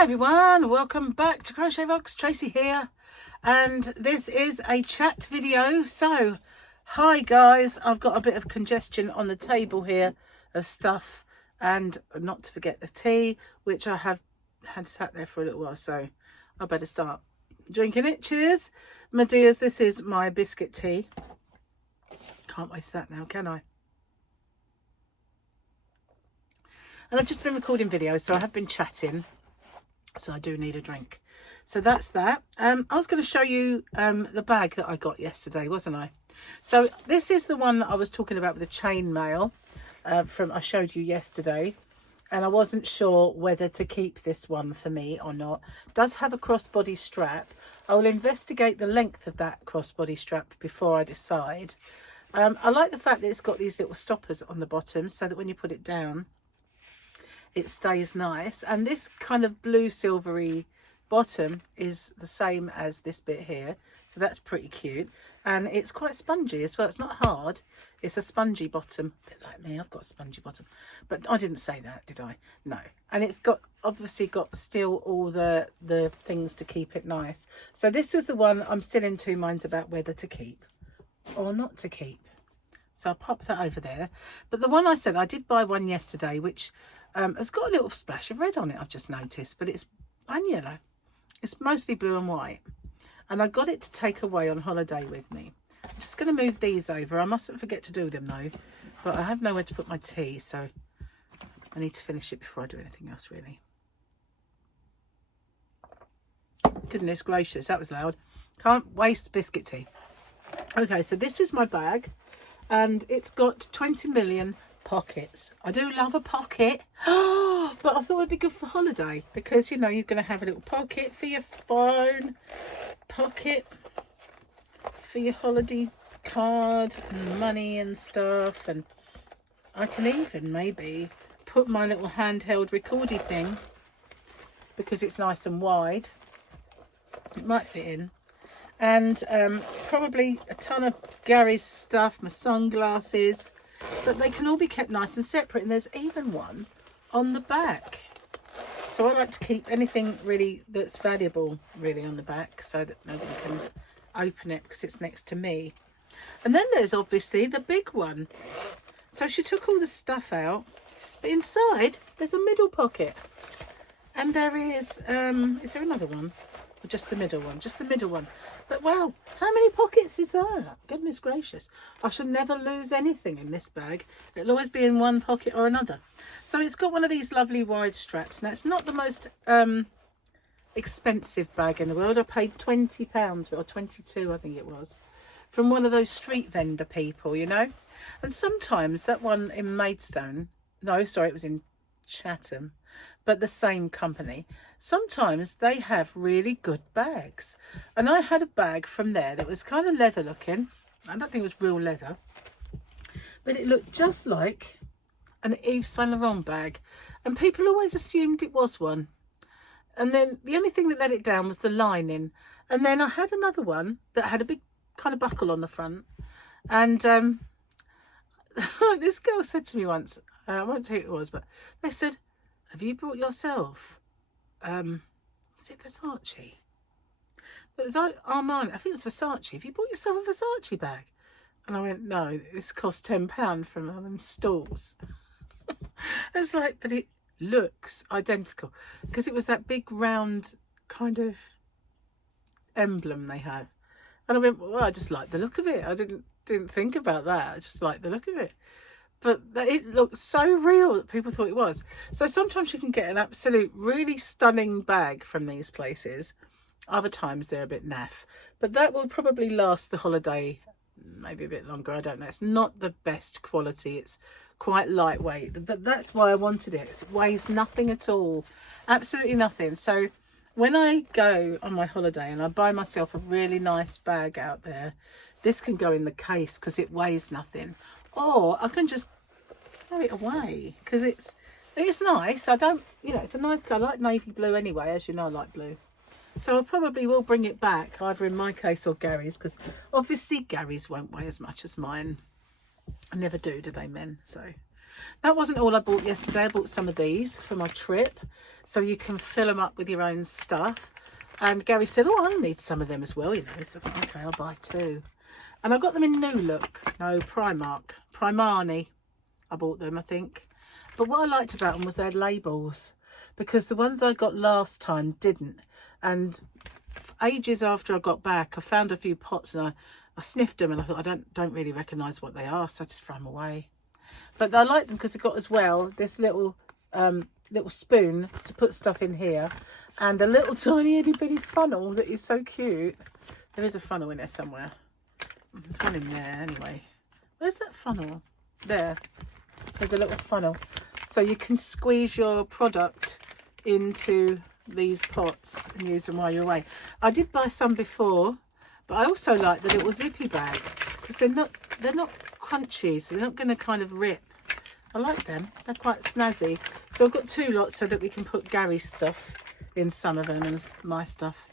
Hi everyone, welcome back to Crochet Rocks. Tracy here, and this is a chat video. So hi guys, I've got a bit of congestion on the table here of stuff, and not to forget the tea, which I have had sat there for a little while, so I better start drinking it. Cheers my dears, this is my biscuit tea. Can't waste that now, can I? And I've just been recording videos, so I have been chatting, so I do need a drink. So that's that. I was going to show you the bag that I got yesterday, wasn't I? So this is the one that I was talking about with the chain mail from I showed you yesterday, and I wasn't sure whether to keep this one for me or not. It does have a crossbody strap. I will investigate the length of that crossbody strap before I decide. I like the fact that it's got these little stoppers on the bottom so that when you put it down it stays nice, and this kind of blue silvery bottom is the same as this bit here, so that's pretty cute, and it's quite spongy as well. It's not hard, it's a spongy bottom, a bit like me. I've got a spongy bottom, but I didn't say that, did I? No. And it's got obviously got still all the things to keep it nice. So this was the one I'm still in two minds about whether to keep or not to keep, so I'll pop that over there. But the one I said, I did buy one yesterday which it's got a little splash of red on it, I've just noticed, but it's and yellow. It's mostly blue and white, and I got it to take away on holiday with me. I'm just going to move these over. I mustn't forget to do them though, but I have nowhere to put my tea, so I need to finish it before I do anything else really. Goodness gracious, that was loud. Can't waste biscuit tea. Okay, so this is my bag, and it's got 20 million pockets. I do love a pocket, but I thought it'd be good for holiday because, you know, you're going to have a little pocket for your phone, pocket for your holiday card and money and stuff, and I can even maybe put my little handheld recordy thing because it's nice and wide. It might fit in, and probably a ton of Gary's stuff, my sunglasses. But they can all be kept nice and separate, and there's even one on the back. So I like to keep anything really that's valuable really on the back so that nobody can open it because it's next to me. And then there's obviously the big one. So she took all the stuff out, but inside there's a middle pocket, and there is there another one, or just the middle one? Just the middle one. But wow, how many pockets is that? Goodness gracious. I should never lose anything in this bag. It'll always be in one pocket or another. So it's got one of these lovely wide straps. Now, it's not the most expensive bag in the world. I paid £20 for it, or 22 I think it was, from one of those street vendor people, you know. And sometimes that one in Maidstone, no, sorry, it was in Chatham, but the same company, sometimes they have really good bags. And I had a bag from there that was kind of leather looking. I don't think it was real leather, but it looked just like an Yves Saint Laurent bag, and people always assumed it was one. And then the only thing that let it down was the lining. And then I had another one that had a big kind of buckle on the front, and this girl said to me once, I won't tell you who it was, but they said, have you brought yourself is it Versace? But it was like Armani, I think it was Versace. Have you bought yourself a Versace bag? And I went, no, this cost £10 from one of them stalls. I was like, but it looks identical, because it was that big round kind of emblem they have. And I went, well, I just like the look of it. I didn't think about that. I just like the look of it. But it looked so real that people thought it was. So sometimes you can get an absolute really stunning bag from these places. Other times they're a bit naff. But that will probably last the holiday, maybe a bit longer. I don't know. It's not the best quality. It's quite lightweight. That's why I wanted it. It weighs nothing at all. Absolutely nothing. So when I go on my holiday and I buy myself a really nice bag out there, this can go in the case because it weighs nothing. Or I can just throw it away because it's nice. I don't, you know, it's a nice colour. I like navy blue anyway, as you know I like blue. So I probably will bring it back, either in my case or Gary's, because obviously Gary's won't weigh as much as mine. I never do they, men? So That wasn't all I bought yesterday. I bought some of these for my trip, so you can fill them up with your own stuff. And Gary said, oh, I need some of them as well, you know. So I thought, okay, I'll buy 2. And I got them in New Look. No, Primani. I bought them, I think. But what I liked about them was they had labels, because the ones I got last time didn't. And ages after I got back, I found a few pots and I sniffed them and I thought, I don't really recognise what they are, so I just threw them away. But I like them because they got as well this little spoon to put stuff in here, and a little tiny itty bitty funnel that is so cute. There is a funnel in there somewhere. There's one in there anyway. Where's that funnel? There. There's a little funnel. So you can squeeze your product into these pots and use them while you're away. I did buy some before, but I also like the little zippy bag because they're not crunchy, so they're not going to kind of rip. I like them. They're quite snazzy. So I've got 2 lots so that we can put Gary's stuff in some of them and my stuff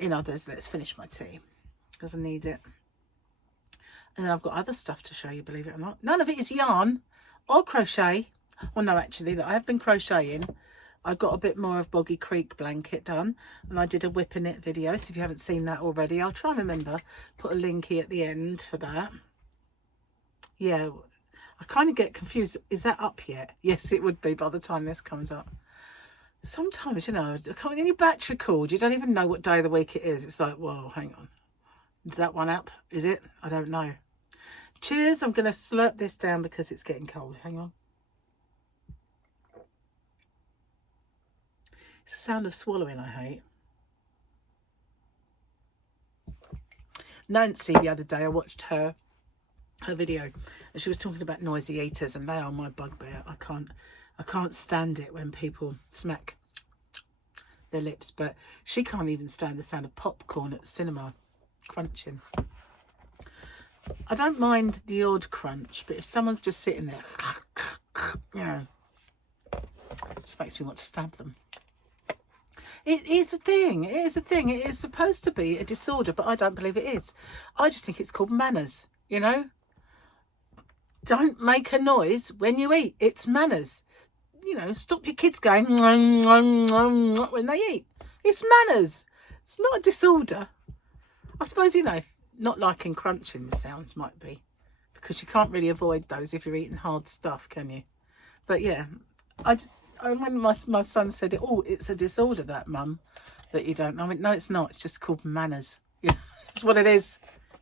in others. Let's finish my tea because I need it. And then I've got other stuff to show you, believe it or not. None of it is yarn or crochet. Well, no, actually, look, I have been crocheting. I got a bit more of Boggy Creek blanket done, and I did a whip in it video. So if you haven't seen that already, I'll try and remember, put a linky at the end for that. Yeah, I kind of get confused. Is that up yet? Yes, it would be by the time this comes up. Sometimes, you know, when you batch record, you don't even know what day of the week it is. It's like, whoa, hang on. Is that one up? Is it? I don't know. Cheers. I'm going to slurp this down because it's getting cold. Hang on. It's the sound of swallowing I hate. Nancy, the other day, I watched her video, and she was talking about noisy eaters, and they are my bugbear. I can't stand it when people smack their lips, but she can't even stand the sound of popcorn at the cinema crunching. I don't mind the odd crunch, but if someone's just sitting there, you know, it just makes me want to stab them. It is a thing. It is a thing. It is supposed to be a disorder, but I don't believe it is. I just think it's called manners, you know. Don't make a noise when you eat. It's manners. You know, stop your kids going when they eat. It's manners. It's not a disorder. I suppose, you know, not liking crunching sounds might be, because you can't really avoid those if you're eating hard stuff, can you? But yeah, when my son said, oh, it's a disorder, that, Mum, that you don't know. I went, no, it's not. It's just called manners. Yeah, that's what it is.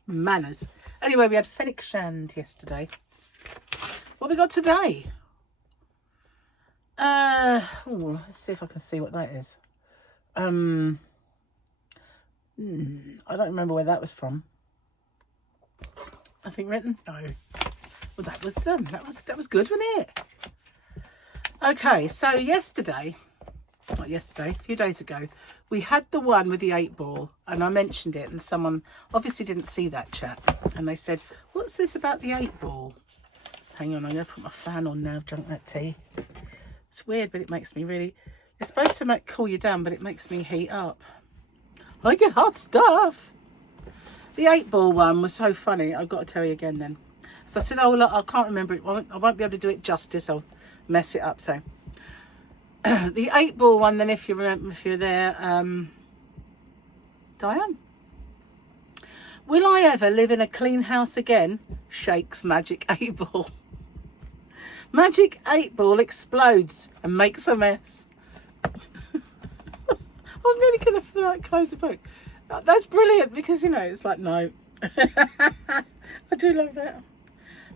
Manners. Anyway, we had Fenwick Shand yesterday. What we got today? Let's see if I can see what that is. I don't remember where that was from. I think written. No. Well, that was good, wasn't it? Okay, so not yesterday, a few days ago, we had the one with the 8 ball, and I mentioned it, and someone obviously didn't see that chat, and they said, what's this about the 8 ball? Hang on, I'm going to put my fan on now. I've drunk that tea. It's weird, but it makes me really... It's supposed to cool you down, but it makes me heat up. I get hot stuff. The 8 ball one was so funny. I've got to tell you again then. So I said, oh, look, I can't remember it. I won't be able to do it justice. I'll mess it up. So the 8 ball one, then, if you remember, if you're there, Diane. Will I ever live in a clean house again? Shakes magic 8 ball. Magic 8 ball explodes and makes a mess. I was nearly going to like close the book. That's brilliant, because, you know, it's like, no. I do love that.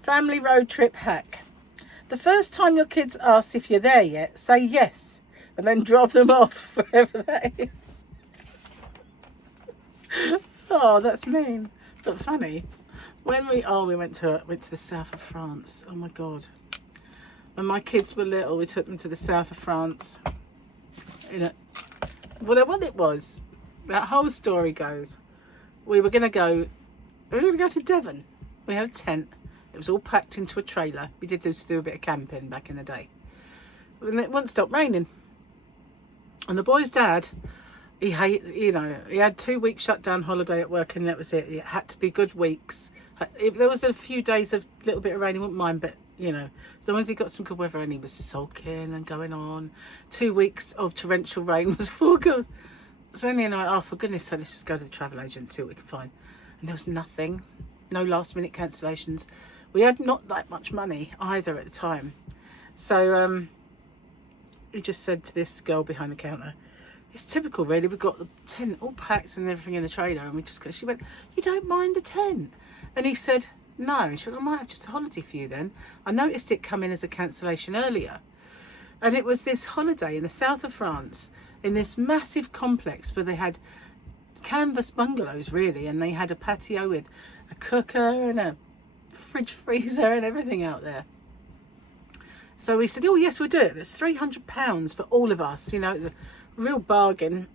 Family road trip hack. The first time your kids ask if you're there yet, say yes, and then drop them off wherever that is. Oh, that's mean, but funny. When we went to the south of France. Oh my God. When my kids were little, we took them to the south of France. What it was, that whole story goes, we were going to go to Devon. We had a tent. It was all packed into a trailer. We did do a bit of camping back in the day. And it wouldn't stop raining. And the boy's dad, he had 2 weeks shutdown holiday at work, and that was it. It had to be good weeks. If there was a few days of little bit of rain, he wouldn't mind, but you know, as long as he got some good weather, and he was sulking and going on. 2 weeks of torrential rain was forecast. So only and I went, oh, for goodness sake, let's just go to the travel agent and see what we can find. And there was nothing, no last minute cancellations. We had not that much money either at the time. So he just said to this girl behind the counter, it's typical really, we've got the tent all packed and everything in the trailer, and she went, you don't mind a tent? And he said, no. She went, I might have just a holiday for you then. I noticed it come in as a cancellation earlier. And it was this holiday in the south of France, in this massive complex where they had canvas bungalows really, and they had a patio with a cooker and a fridge freezer and everything out there. So we said, oh yes, we'll do it. It's £300 for all of us. You know, it's a real bargain.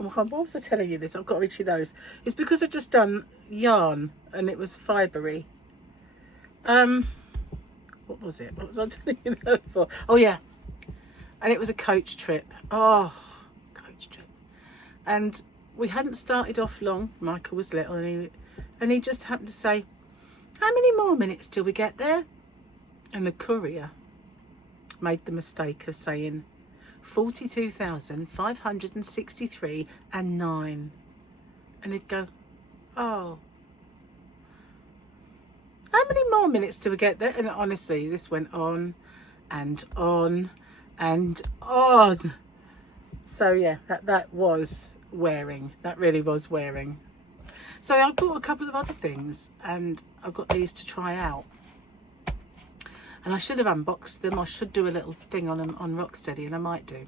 Oh, why was I telling you this? I've got itchy nose. It's because I've just done yarn and it was fibery. What was it? What was I telling you that for? Oh yeah. And it was a coach trip. Oh, coach trip. And we hadn't started off long. Michael was little, and he just happened to say, how many more minutes till we get there? And the courier made the mistake of saying 42,563 and 9. And he'd go, oh, how many more minutes till we get there? And honestly, this went on and on and on. So yeah, that was wearing. That really was wearing. So I bought a couple of other things, and I've got these to try out. And I should have unboxed them. I should do a little thing on them on Rocksteady, and I might do.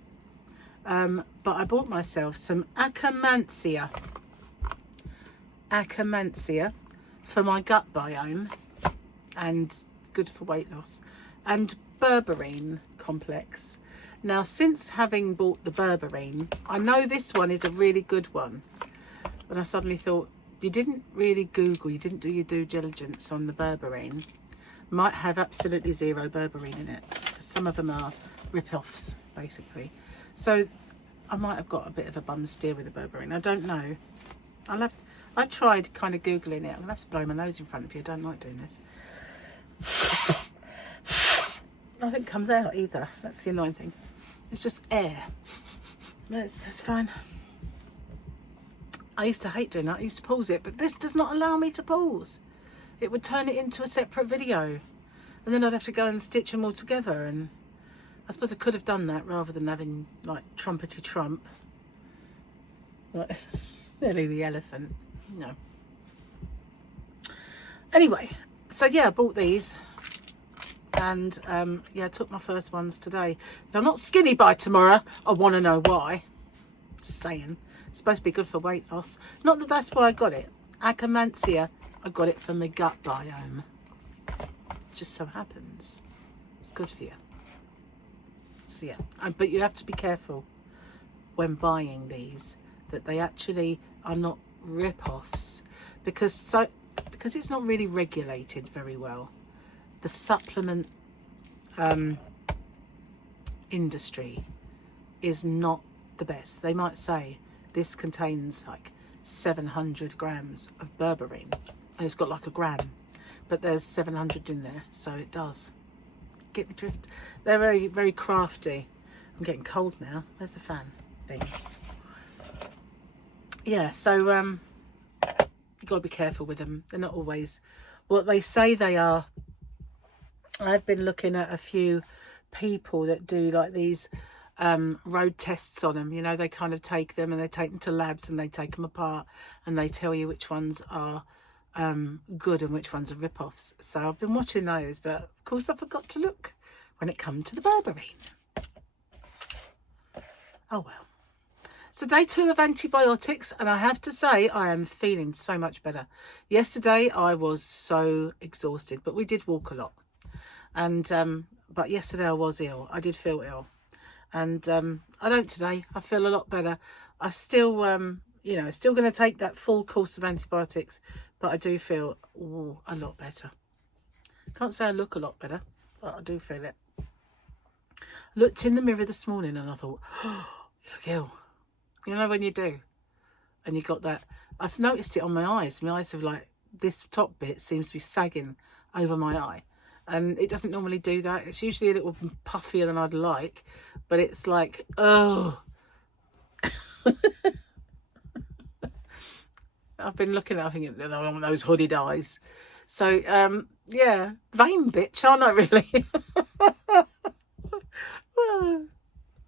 But I bought myself some Akkermansia for my gut biome, and good for weight loss, and berberine complex. Now, since having bought the berberine, I know this one is a really good one, but I suddenly thought, you didn't really Google, you didn't do your due diligence on the berberine. Might have absolutely zero berberine in it. Some of them are rip-offs, basically. So I might have got a bit of a bum steer with the berberine. I don't know. I tried kind of Googling it. I'm going to have to blow my nose in front of you. I don't like doing this. Nothing comes out either. That's the annoying thing. It's just air. That's fine. I used to hate doing that. I used to pause it, but this does not allow me to pause. It would turn it into a separate video, and then I'd have to go and stitch them all together. And I suppose I could have done that rather than having like trumpety trump, like nearly the elephant. No. Anyway, so yeah, I bought these, and yeah, I took my first ones today. They're not skinny by tomorrow. I want to know why. Just saying. It's supposed to be good for weight loss. Not that that's why I got it. Akkermansia, I got it for my gut biome. Just so happens it's good for you. So yeah, but you have to be careful when buying these that they actually are not rip-offs, because it's not really regulated very well. The supplement industry is not the best. They might say this contains like 700 grams of berberine, and it's got like a gram, but there's 700 in there, so it does. Get me drift? They're very, very crafty. I'm getting cold now. Where's the fan thing? Yeah, so you've got to be careful with them. They're not always what they say they are. I've been looking at a few people that do like these road tests on them. You know, they kind of take them and they take them to labs and they take them apart and they tell you which ones are good and which ones are rip-offs. So I've been watching those, but of course I forgot to look when it comes to the berberine. Oh well. So day 2 of antibiotics, and I have to say I am feeling so much better. Yesterday I was so exhausted, but we did walk a lot, and but yesterday I was ill. I did feel ill, and I don't today. I feel a lot better. I still you know, still going to take that full course of antibiotics, but I do feel a lot better. Can't say I look a lot better, but I do feel it. I looked in the mirror this morning and I thought, oh, you look ill. You know when you do, and you got that. I've noticed it on my eyes. My eyes have like, this top bit seems to be sagging over my eye, and it doesn't normally do that. It's usually a little puffier than I'd like, but it's like, oh. I've been looking at, I think, those hooded eyes. So, yeah, vain bitch, aren't I, really? Well,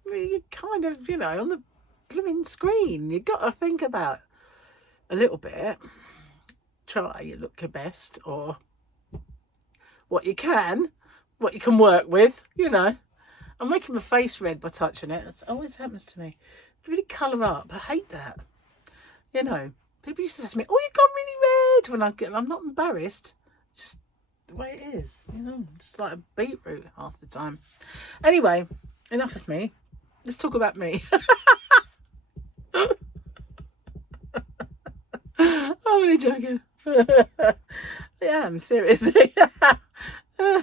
you kind of, you know, on the blooming screen, you've got to think about a little bit. Try you look your best, or what you can work with, you know. I'm making my face red by touching it. That always happens to me. It really colour up. I hate that. You know, people used to say to me, oh, you got really red. I'm not embarrassed. It's just the way it is, you know, just like a beetroot half the time. Anyway, enough of me. Let's talk about me. I'm only joking. Yeah, I'm seriously. I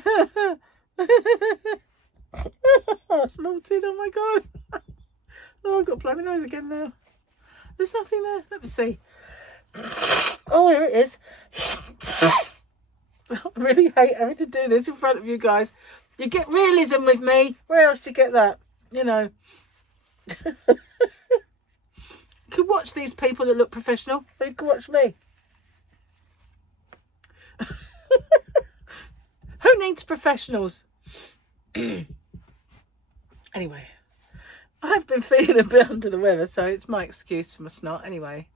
snorted, oh my god. Oh, I've got to blow my nose again now. There's nothing there. Let me see. Oh, here it is. I really hate having to do this in front of you guys. You get realism with me. Where else do you get that? You know. You can watch these people that look professional. You can watch me. Who needs professionals? Anyway, I've been feeling a bit under the weather, so it's my excuse for my snot. Anyway,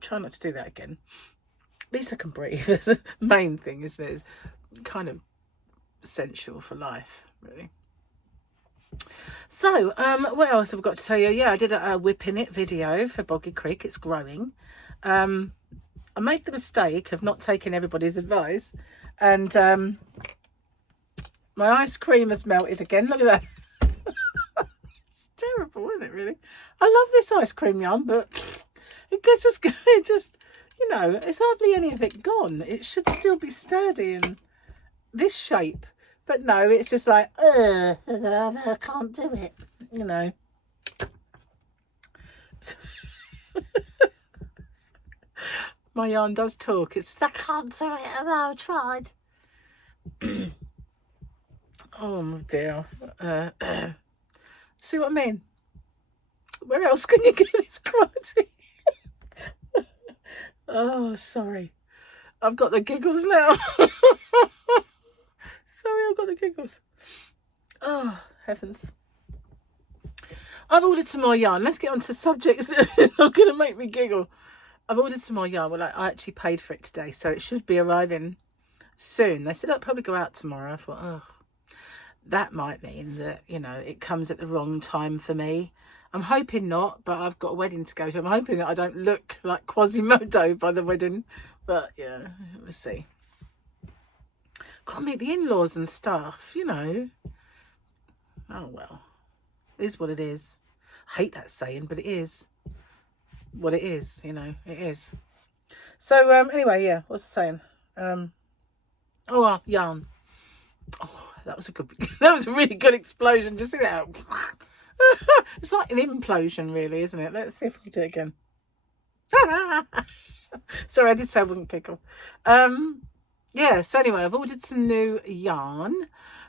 try not to do that again. At least I can breathe. That's the main thing, isn't it? It's kind of essential for life, really. So, what else have I got to tell you? Yeah, I did a WIP in it video for Boggy Creek. It's growing. I made the mistake of not taking everybody's advice, and my ice cream has melted again. Look at that. It's terrible, isn't it, really? I love this ice cream yarn, but it just, you know, it's hardly any of it gone. It should still be sturdy in this shape. But no, it's just like, I can't do it, you know. My yarn does talk. It's, I can't do it, although I tried. Oh dear. See what I mean? Where else can you get this quality? Oh, sorry. I've got the giggles now. Sorry, I've got the giggles. Oh, heavens. I've ordered some more yarn. Let's get on to subjects that are not going to make me giggle. I've ordered some more yarn. Well, I actually paid for it today, so it should be arriving soon. They said it'll probably go out tomorrow. I thought, oh, that might mean that, you know, it comes at the wrong time for me. I'm hoping not, but I've got a wedding to go to. I'm hoping that I don't look like Quasimodo by the wedding. But, yeah, we'll see. Can't meet the in-laws and stuff, you know. Oh, well. It is what it is. I hate that saying, but it is what it is, you know. It is. So, anyway, yeah, what was I saying? Yarn. Oh, that was a really good explosion. Just see that? It's like an implosion, really, isn't it? Let's see if we can do it again. Sorry, I did say I wouldn't giggle. Yeah, so anyway, I've ordered some new yarn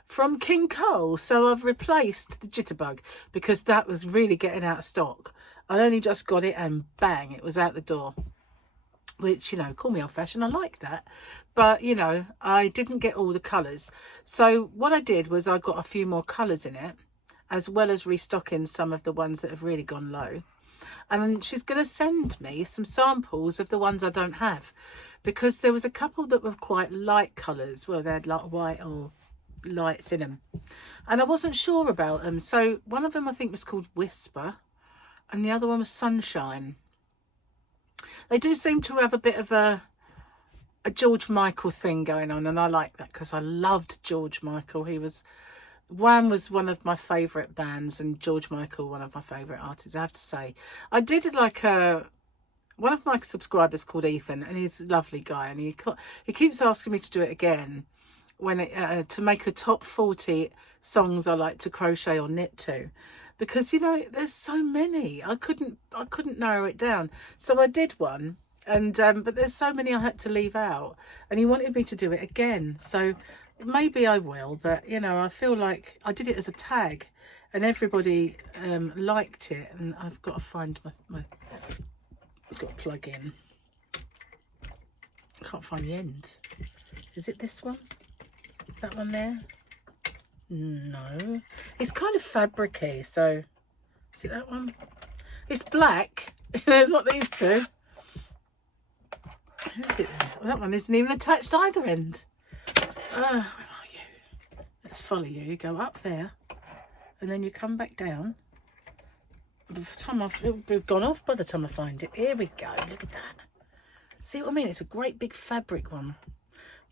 from King Cole. So I've replaced the Jitterbug because that was really getting out of stock. I only just got it and bang, it was out the door. Which, you know, call me old-fashioned, I like that. But, you know, I didn't get all the colours. So what I did was I got a few more colours in it, as well as restocking some of the ones that have really gone low. And she's going to send me some samples of the ones I don't have, because there was a couple that were quite light colours. Well, they had like white or lights in them, and I wasn't sure about them. So one of them I think was called Whisper, and the other one was Sunshine. They do seem to have a bit of a George Michael thing going on, and I like that because I loved George Michael. He was Wham was one of my favourite bands, and George Michael one of my favourite artists, I have to say. I did like one of my subscribers called Ethan, and he's a lovely guy, and he keeps asking me to do it again when to make a top 40 songs I like to crochet or knit to, because, you know, there's so many. I couldn't narrow it down, so I did one, and but there's so many I had to leave out, and he wanted me to do it again. So maybe I will, but you know, I feel like I did it as a tag and everybody liked it, and I've got to find my I've got to plug in. I can't find the end. Is it this one? That one there? No. It's kind of fabric-y, so is it that one? It's black. It's not these two. Who is it then? Well, that one isn't even attached either end. Where are you? Let's follow you. You go up there and then you come back down. By the time we've gone off by the time I find it. Here we go. Look at that. See what I mean? It's a great big fabric one.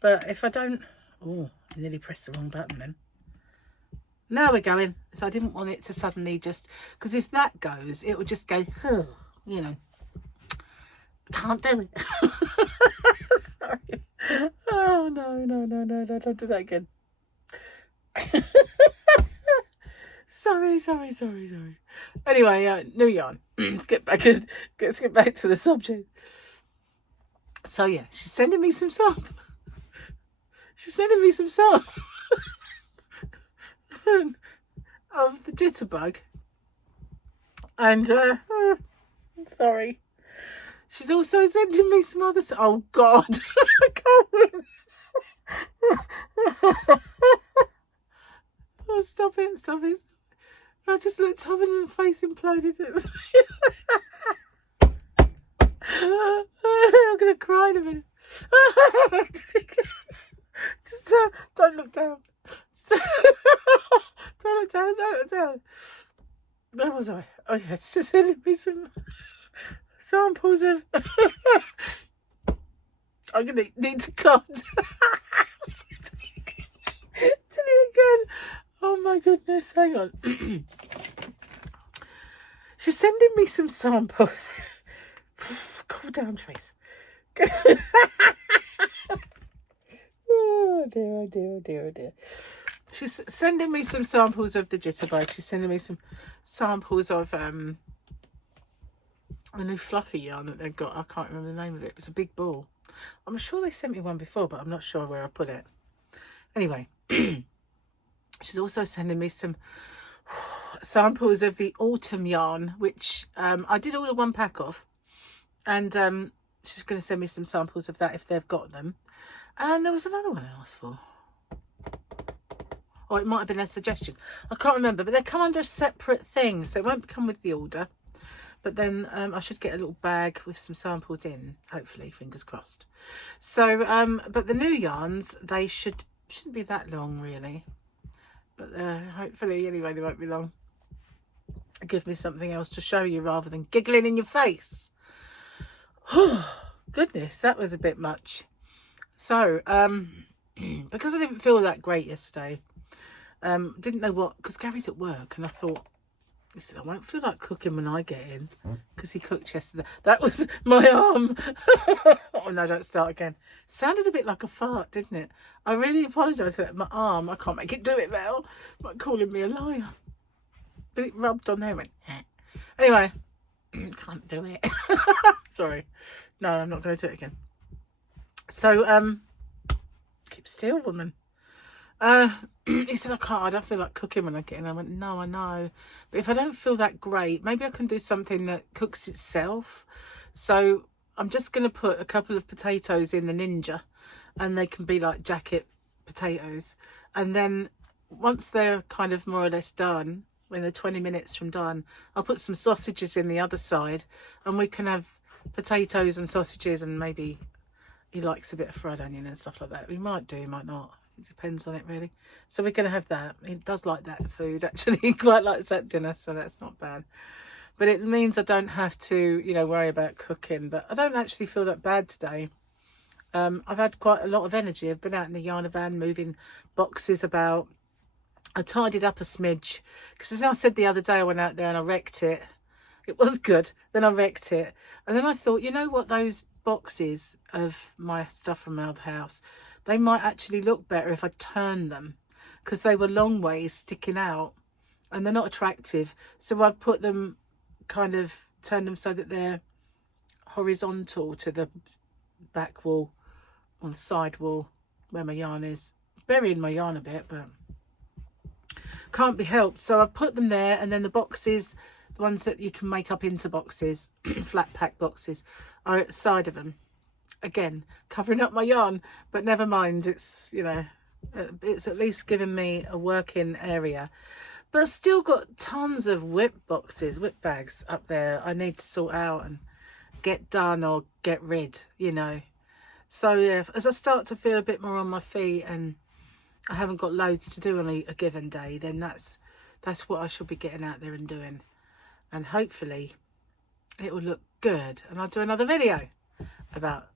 But if I don't... Oh, I nearly pressed the wrong button then. Now we're going. So I didn't want it to suddenly just... Because if that goes, it would just go... You know. Can't do it. Sorry. Oh, no. Don't do that again. Sorry. Anyway, new yarn. Let's get back to the subject. So yeah, she's sending me some sample. She's sending me some sample of the jitterbug, and sorry. She's also sending me some other. Oh God, I can't win. Oh, stop it. I just looked up and her face imploded. I'm going to cry in a minute. Just don't look down. Don't look down. Where was I? Oh yeah, it's just sending me some samples of... I'm going to need to cut. Do it again. Oh my goodness, hang on. She's sending me some samples. Cool down, Trace. Oh dear. She's sending me some samples of the jitterbug. She's sending me some samples of the new fluffy yarn that they've got. I can't remember the name of it. It's a big ball. I'm sure they sent me one before, but I'm not sure where I put it. Anyway, she's also sending me some samples of the autumn yarn, which I did all of one pack of. And she's going to send me some samples of that if they've got them. And there was another one I asked for. Or it might have been a suggestion. I can't remember. But they come under a separate thing. So it won't come with the order. But then I should get a little bag with some samples in. Hopefully. Fingers crossed. So, but the new yarns, they shouldn't be that long, really. But hopefully, anyway, they won't be long. Give me something else to show you rather than giggling in your face. Goodness, that was a bit much. So because I didn't feel that great yesterday, didn't know what, because Gary's at work, and I thought, he said, I won't feel like cooking when I get in, because he cooked yesterday. That was my arm. Oh no, don't start again. Sounded a bit like a fart, didn't it? I really apologise for that. My arm, I can't make it do it now. Like calling me a liar. But it rubbed on there and went, anyway. Can't do it. Sorry. No, I'm not going to do it again. So, keep still, woman. He said, I don't feel like cooking when I get in. I went, no, I know. But if I don't feel that great, maybe I can do something that cooks itself. So I'm just going to put a couple of potatoes in the Ninja, and they can be like jacket potatoes. And then once they're kind of more or less done, when they're 20 minutes from done, I'll put some sausages in the other side, and we can have potatoes and sausages, and maybe he likes a bit of fried onion and stuff like that. We might do, might not. It depends on it, really. So we're going to have that. He does like that food, actually. He quite likes that dinner, so that's not bad. But it means I don't have to, you know, worry about cooking. But I don't actually feel that bad today. I've had quite a lot of energy. I've been out in the yarn van moving boxes about. I tidied up a smidge, because as I said the other day, I went out there and I wrecked it. It was good. Then I wrecked it. And then I thought, you know what, those boxes of my stuff from my other house, they might actually look better if I turn them, because they were long ways sticking out and they're not attractive. So I've put them, kind of turned them so that they're horizontal to the back wall, on the side wall where my yarn is. burying my yarn a bit, but can't be helped. So I've put them there, and then the boxes, the ones that you can make up into boxes, flat pack boxes, are at the side of them. Again, covering up my yarn, but never mind. It's, you know, it's at least given me a working area. But I've still got tons of WIP boxes, WIP bags up there I need to sort out and get done or get rid, you know. So yeah, as I start to feel a bit more on my feet and I haven't got loads to do on a given day, then that's what I should be getting out there and doing. And hopefully it will look good. And I'll do another video about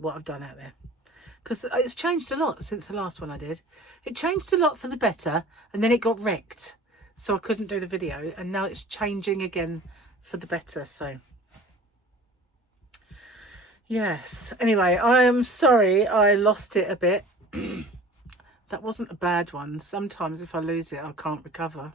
what I've done out there. Because it's changed a lot since the last one I did. It changed a lot for the better, and then it got wrecked. So I couldn't do the video. And now it's changing again for the better. So yes. Anyway, I am sorry I lost it a bit. That wasn't a bad one. Sometimes if I lose it, I can't recover.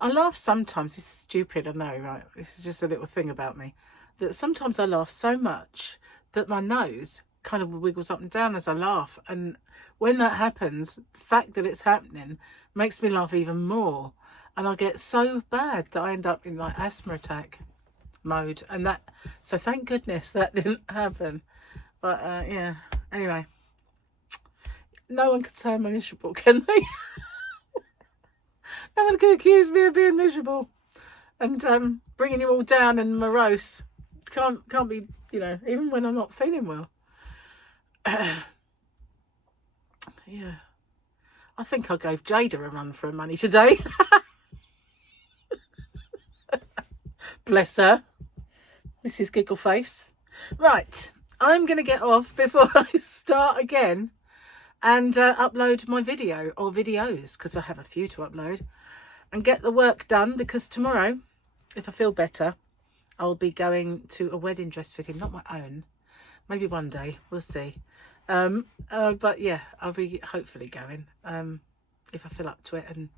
I laugh sometimes. It's stupid, I know, right? This is just a little thing about me. That sometimes I laugh so much that my nose kind of wiggles up and down as I laugh. And when that happens, the fact that it's happening makes me laugh even more. And I get so bad that I end up in like asthma attack mode. And that, so thank goodness that didn't happen. But yeah, anyway. No one can say I'm miserable, can they? No one can accuse me of being miserable and bringing you all down and morose. Can't be, you know, even when I'm not feeling well. Yeah, I think I gave Jada a run for her money today. Bless her, Mrs. Giggleface. Right, I'm going to get off before I start again and upload my video or videos, because I have a few to upload, and get the work done, because tomorrow, if I feel better, I'll be going to a wedding dress fitting, not my own, maybe one day, we'll see. But yeah, I'll be hopefully going if I feel up to it. And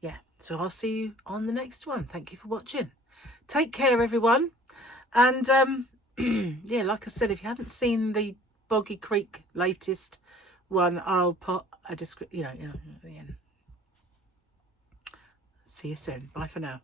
yeah, so I'll see you on the next one. Thank you for watching. Take care, everyone. And yeah, like I said, if you haven't seen the Boggy Creek latest one, I'll put a description, you know, at the end. See you soon. Bye for now.